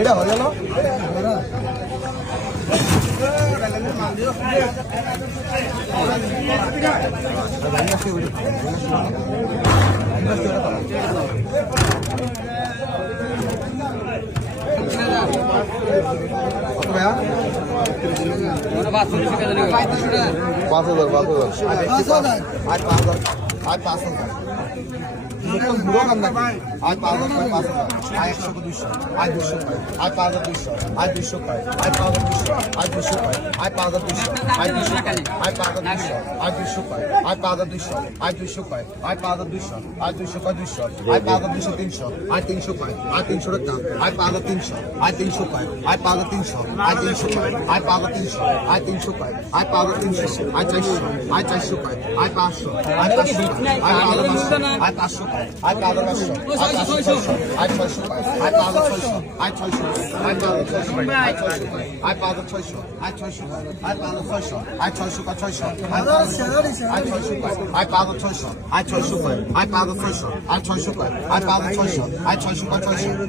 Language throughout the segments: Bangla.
এটা হয়ে গেল पाँच हजार आज 5,000 बुढ़ो करना आज 5,000 आज 100 को 200 आज 200 आज 5,200 आज 200 आज 5,200 आज 200 आज 5,200 आज 200 आज 5,200 आज 200 आज 5,200 आज 200 आज 5,200 आज 200 का 200 आज 5,200 300 आज 300 आज 300 रखता आज 5,300 आज 300 आज 5,300 आज 300 आज 5,300 आज 300 आज 5,300 आज 400 आज 400 आज 500 आज 500 आज 500 आज 5,500 आज 600 आज 600 आज 5,600 आज 600 आज 5,600 आज 5,600 आज 600 आज 5,600 आज 600 का 600 आज 600 आज 5,600 आज 600 आज 5,600 आज 600 आज 5,600 आज 600 का 600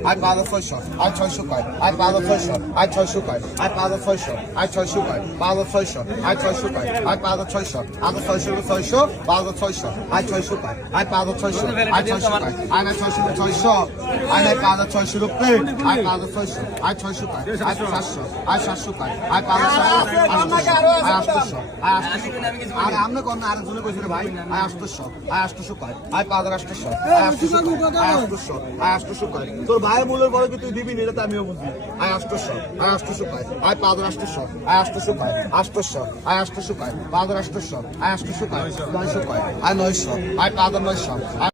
आज 5,600 आज 600 आज 5,600 आज 600 आज 5,600 आज 600 5,600 आज 600 आज 5,600 आज 600 600 5,600 आज 600 आज 5,600 आज 600 आज 600 600 आज 5,600 रुपये आज 5,600 आज 600 आज 700 आज 700 आज 5,700 आज 800 আর আমরা কোন আরেকজনে কইছিল ভাই আয় 800 আয় 800 কয় আয় 5,800 আয় 800 আয় 800 আয় 800 কয় তোর ভাই মূলের বড় কি তুই দিবি না এটা আমিও বুঝি আয় 800 আয় 800 কয় আয় 5,800 আয় 800 কয় 800 আয় 800 কয় 5,800 আয় 800 কয় 900 কয় আয় 900 আয় 5,900